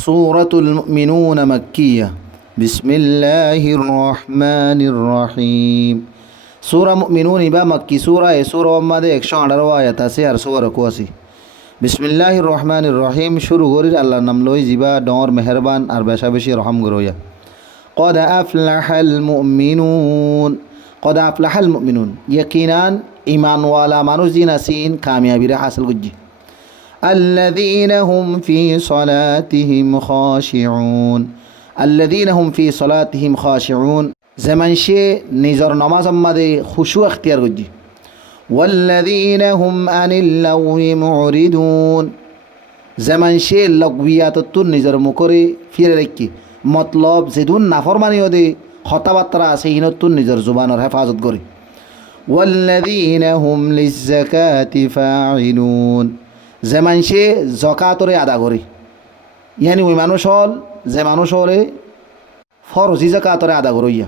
সূরাতুল মুমিনুন মাক্কিয়া। বিসমিল্লাহির রহমানির রহিম। সূরা মুমিনুন ইবা মাক্কি সূরা। এ সূরার মধ্যে 118 আয়াত আছে আর সূরা কুয়াশি। বিসমিল্লাহির রহমানির রহিম শুরু করির আল্লাহর নাম লই জিবা ডর মেহেরবান আর বেশা বেশি রহম গরইয়া। قد أفلح المؤمنون قد أفلح المؤمنون يقينان إيمان والا মানুষ জিন আছেন কামিয়াবিরা হাসিল করজি। الذين هم في صلاتهم خاشعون الذين هم في صلاتهم خاشعون যেমন সে নিজের নামাজ মধ্যে খুশু এখতিয়ার করজি। والذين هم عن اللغو معرضون যেমন সে লঘবিয়াত নিজের মুখরে ফিরে রাখি মতলব যেদুন নাফরমানিও দে কথাবার্তা আছে ইনতুন নিজের জুবানের হেফাজত করে। والذين هم للزكاة فاعلون যেমন সে জকাতরে আদা করে ইয়ানি ওই মানুষ হল যে মানুষ হলে ফরজি জাকাতরে আদা করিয়া।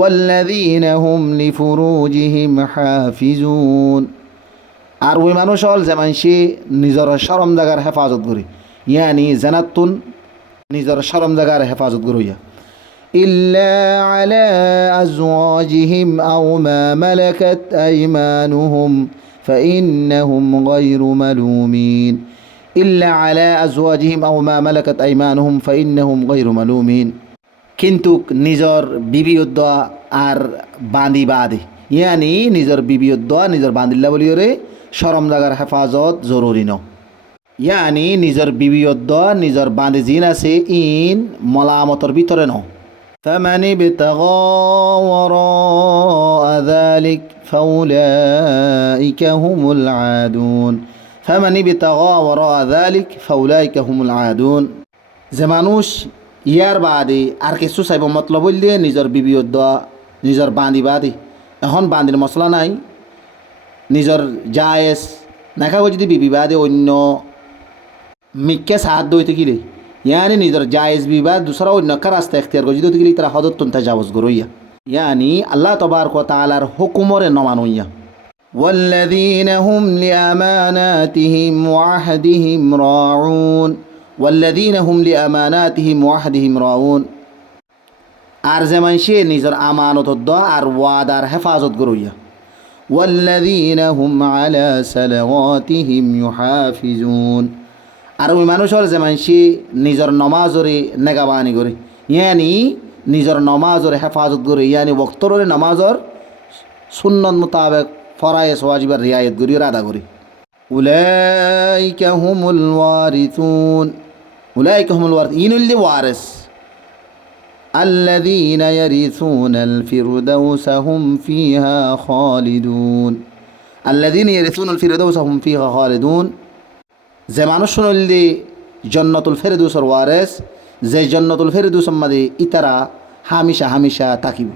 والذين هم لفروجهم حافظون আর ওই মানুষ হল যেমন সে নিজের শরম জায়গার হেফাজত করে ইয়ানি জানাতুন নিজের শরম জায়গার হেফাজত করিয়া। إلا على أزواجهم أو ما ملكت أيمانهم فإنهم غير ملومين إلا على أزواجهم أو ما ملكت أيمانهم فإنهم غير ملومين কিন্তু নিজের বিবিয়ত আর বাঁধি বাদে ইয়ানি নিজের বিবিয়ত নিজের বাঁধিল্লা বলিওরে শরম জায়গার হেফাজত জরুরি ন ইয়ানি নিজের বিবিয়ত নিজের বাঁধি জিন আছে ইন মলামতর ভিতরে ন। فمن ابتغى وراء ذلك فأولئك هم العادون فمن ابتغى وراء ذلك فأولئك هم العادون যে মানুষ ইয়ার বাদে আর কিছু চাইব মতলব দিয়ে নিজের বিবিয়ত নিজের বাঁধি বাদে এখন বাঁধির মশলা নাই নিজের জায়েজ নাখাব যদি বিবি বাদে অন্য মিক্কে সাহায্য হইতে কিরে ইয়ানি নিজের জায়েজ বিবাদ দুসরা অন্য রাস্তা এখতিয়ার করে যদি গেলে তারা হদত্তন তাজাবুজ করইয়া ইয়ানি আল্লাহ তবারক ওয়া তাআলার হুকুমরে নমানইয়া। والذين هم لأماناتهم وعهدهم راعون والذين هم لأماناتهم وعهدهم راعون আর যেমন সে নিজের আমানত আর ওয়াদার হেফাজত করইয়া। والذين هم على صلواتهم يحافظون আর ওই মানুষের যেমন সে নিজের নমাজরে নেগাবানি করে ইয়ানি নিজের নমাজরে হেফাজত করে ইয়ানি বক্তরে নমাজর সুন্নত মোতাবেক ফরায়েজ ওয়াজিবার রিয়ায়ত করি আদা করে। উলাইকা হুমুল ওয়ারিসুন উলাইকা হুমুল ওয়ারিস ইনুল ওয়ারিস الذين يرثون الفردوس هم فيها خالدون الذين يرثون الفردوس هم فيها خالدون যে মানুষ শুনলি জন্নতুল ফেরদৌসর ওয়ারেস যে জন্নতুল ফেরদৌসের মধ্যে ইতারা হামেশা হামেশা থাকিব।